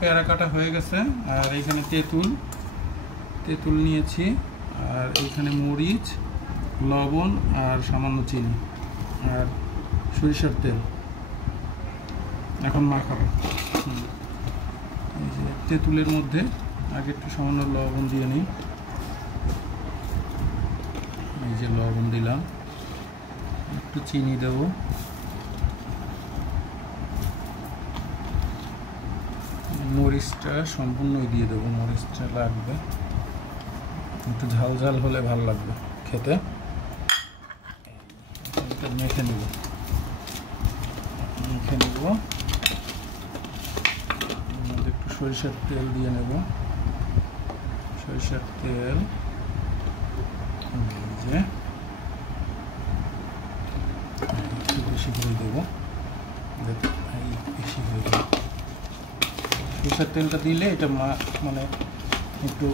পেয়ারা কাটা হয়ে গেছে। আর এইখানে তেঁতুল নিয়েছি, আর এইখানে মরিচ, লবণ আর সামান্য চিনি আর সরিষার তেল। এখন মাখাবো। এই যে তেঁতুলের মধ্যে আগে একটু সামান্য লবণ দিয়ে নিই। এই যে লবণ দিলাম, একটু চিনি দেবো, মরিচটা সম্পূর্ণই দিয়ে দেবো, মরিচটা লাগবে, একটু ঝাল ঝাল হলে ভালো লাগবে খেতে। মেখে নিব, একটু সরিষার তেল দিয়ে নেব, সরিষার তেল যে একটু বেশি করে দেবো, বেশি হয়ে যাবে। সরিষার তেলটা দিলে এটা মানে একটু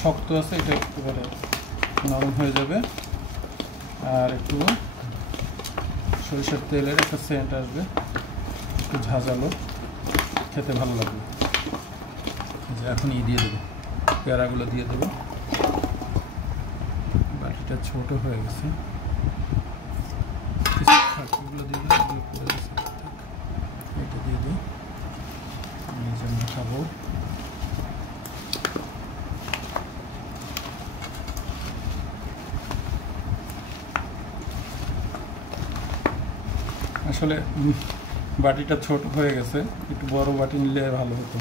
শক্ত আছে, এটা একেবারে নরম হয়ে যাবে। আর একটু সরিষার তেলের একটা সেন্ট আসবে, একটু ঝাঁঝালো, খেতে ভালো লাগবে। এখন দিয়ে দেবো, পেয়ারাগুলো দিয়ে দেবো। বাটিটা ছোট হয়ে গেছে, এগুলো দিয়ে এটা দিয়ে দিই, নিজে মাখাবো। আসলে বাটিটা ছোট হয়ে গেছে, একটু বড় বাটি নিলে ভালো হতো।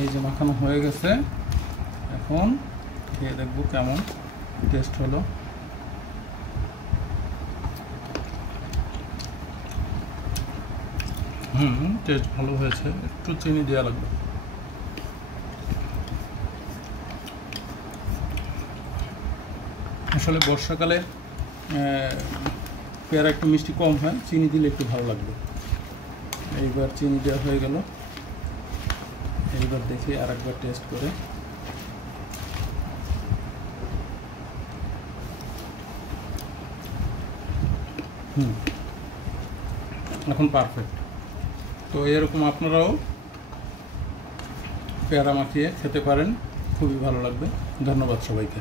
এই যে মাখানো হয়ে গেছে, এখন খেয়ে দেখবো কেমন টেস্ট হলো। টেস্ট ভালো হয়েছে, একটু চিনি দেওয়া লাগবে। আসলে বর্ষাকালে পেয়ারা একটু মিষ্টি কম হয়, চিনি দিলে একটু ভালো লাগবে। এইবার চিনি দেওয়া হয়ে গেল, এইবার দেখি আর একবার টেস্ট করে। এখন পারফেক্ট। তো এরকম আপনারাও পেয়ারা মাখিয়ে খেতে পারেন, খুবই ভালো লাগবে। ধন্যবাদ সবাইকে।